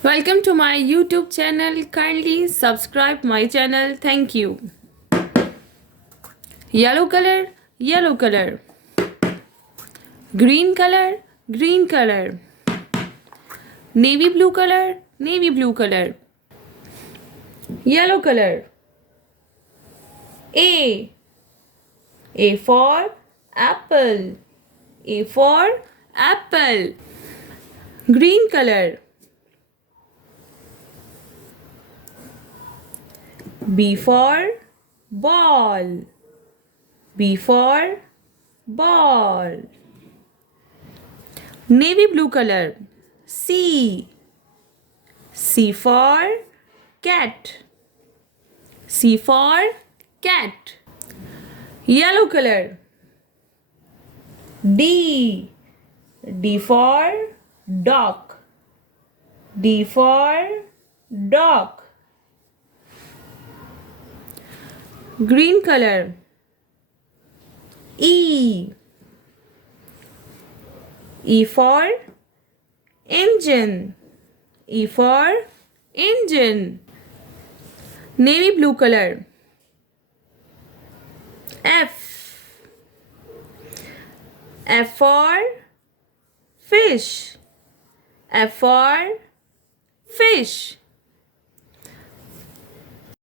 Welcome to my YouTube channel. Kindly subscribe my channel. Thank you. Yellow color, yellow color. Green color, green color. Navy blue color, navy blue color. Yellow color. A. A for apple. A for apple. Green color. B for ball. B for ball. Navy blue color. C. C for cat. C for cat. Yellow color. D. D for dog. D for dog. Green color. E. E for engine. E for engine. Navy blue color. F. F for fish. F for fish.